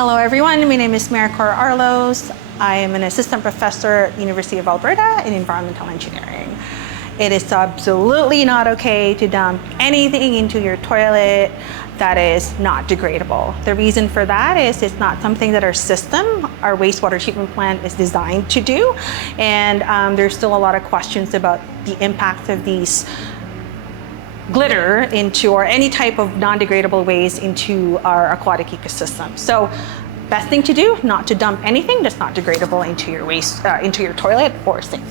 Hello everyone, my name is Maricor Arlos. I am an assistant professor at University of Alberta in environmental engineering. It is absolutely not okay to dump anything into your toilet that is not degradable. The reason for that is it's not something that our system, our wastewater treatment plant, is designed to do. And there's still a lot of questions about the impact of these glitter into, or any type of non-degradable waste into our aquatic ecosystem. So best thing to do, not to dump anything that's not degradable into your waste, into your toilet or sink.